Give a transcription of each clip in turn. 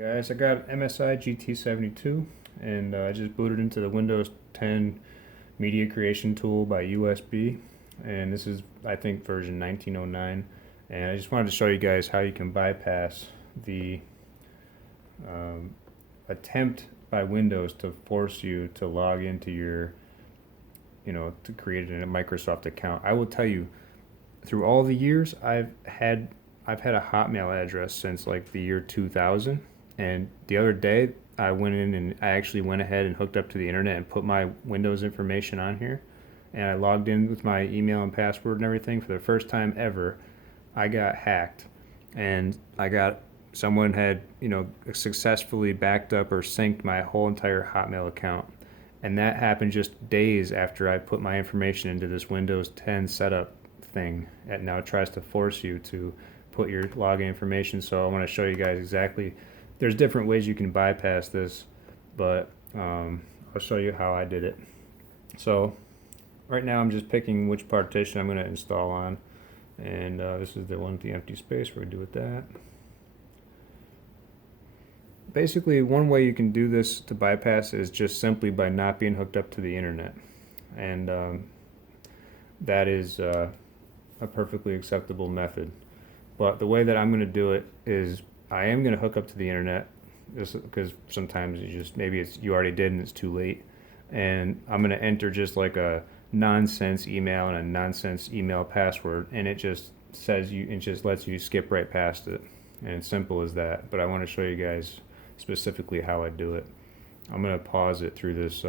Guys, I got MSI GT72 and I just booted into the Windows 10 media creation tool by USB, and this is I think version 1909, and I just wanted to show you guys how you can bypass the attempt by Windows to force you to log into your to create a Microsoft account. I will tell you, through all the years I've had a Hotmail address since like the year 2000, and the other day I went in and I actually went ahead and hooked up to the internet and put my Windows information on here, and I logged in with my email and password and everything. For the first time ever, I got hacked, and someone had successfully backed up or synced my whole entire Hotmail account, and that happened just days after I put my information into this Windows 10 setup thing. And now it tries to force you to put your login information. So I want to show you guys exactly. There's different ways you can bypass this, but I'll show you how I did it. So right now I'm just picking which partition I'm going to install on, and this is the one with the empty space. We're going to do with that. Basically, one way you can do this to bypass is just simply by not being hooked up to the internet, and that is a perfectly acceptable method. But the way that I'm going to do it is I am going to hook up to the internet, just because sometimes maybe you already did and it's too late, and I'm going to enter just like a nonsense email and a nonsense email password, and it just lets you skip right past it, and it's simple as that. But I want to show you guys specifically how I do it. I'm going to pause it through this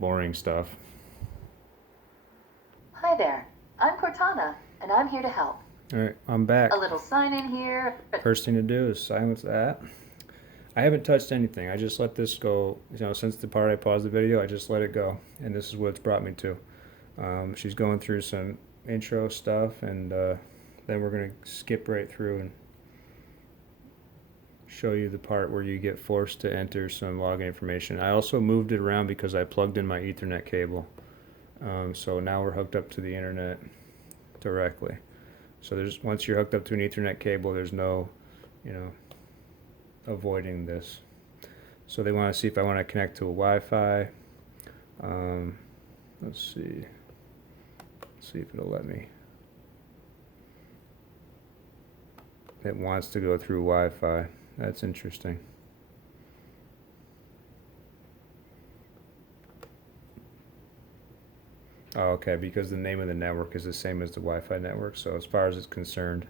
boring stuff. Hi there, I'm Cortana, and I'm here to help. Alright, I'm back. A little sign in here. First thing to do is silence that. I haven't touched anything. I just let this go. Since the part I paused the video, I just let it go, and this is what it's brought me to. She's going through some intro stuff, and then we're going to skip right through and show you the part where you get forced to enter some login information. I also moved it around because I plugged in my Ethernet cable. So now we're hooked up to the internet directly. So once you're hooked up to an Ethernet cable, there's no, avoiding this. So they want to see if I want to connect to a Wi-Fi. Let's see if it'll let me. It wants to go through Wi-Fi. That's interesting. Oh, okay, because the name of the network is the same as the Wi-Fi network, so as far as it's concerned,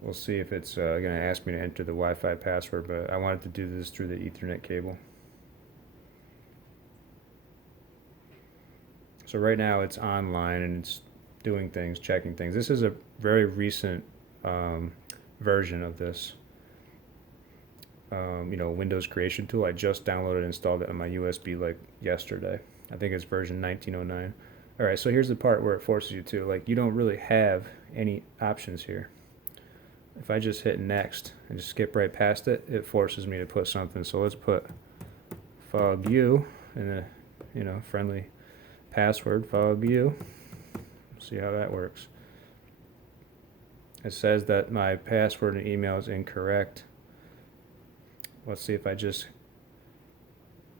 we'll see if it's going to ask me to enter the Wi-Fi password, but I wanted to do this through the Ethernet cable. So right now it's online and it's doing things, checking things. This is a very recent version of this. Windows creation tool. I just downloaded and installed it on my USB like yesterday. I think it's version 1909. Alright, so here's the part where it forces you to, you don't really have any options here. If I just hit next and just skip right past it, it forces me to put something. So let's put FOGU in a friendly password, FOGU. See how that works. It says that my password and email is incorrect. Let's see if I just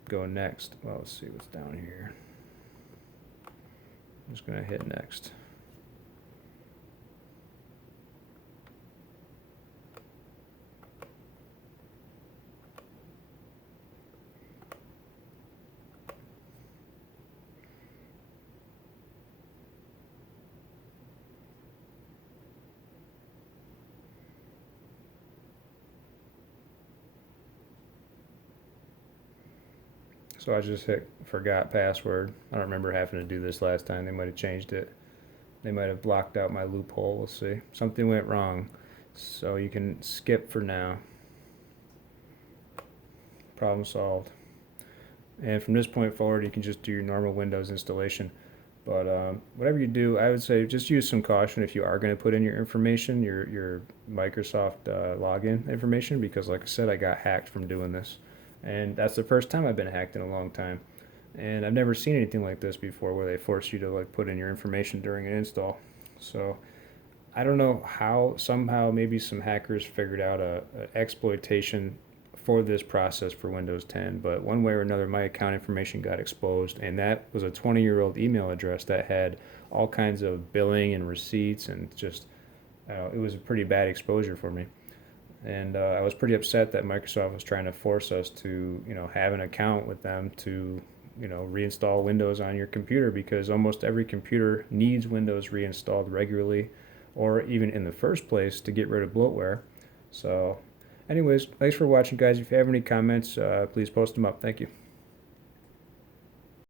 go next. Well, let's see what's down here. I'm just going to hit next. So I just hit forgot password. I don't remember having to do this last time. They might have changed it. They might have blocked out my loophole. We'll see. Something went wrong. So you can skip for now. Problem solved. And from this point forward, you can just do your normal Windows installation. But whatever you do, I would say just use some caution if you are going to put in your information, your Microsoft login information, because like I said, I got hacked from doing this. And that's the first time I've been hacked in a long time. And I've never seen anything like this before where they force you to put in your information during an install. So I don't know how, somehow, maybe some hackers figured out a exploitation for this process for Windows 10, but one way or another, my account information got exposed, and that was a 20-year-old email address that had all kinds of billing and receipts, and just, it was a pretty bad exposure for me. And I was pretty upset that Microsoft was trying to force us to, have an account with them to, reinstall Windows on your computer, because almost every computer needs Windows reinstalled regularly, or even in the first place to get rid of bloatware. So anyways, thanks for watching, guys. If you have any comments, please post them up. Thank you.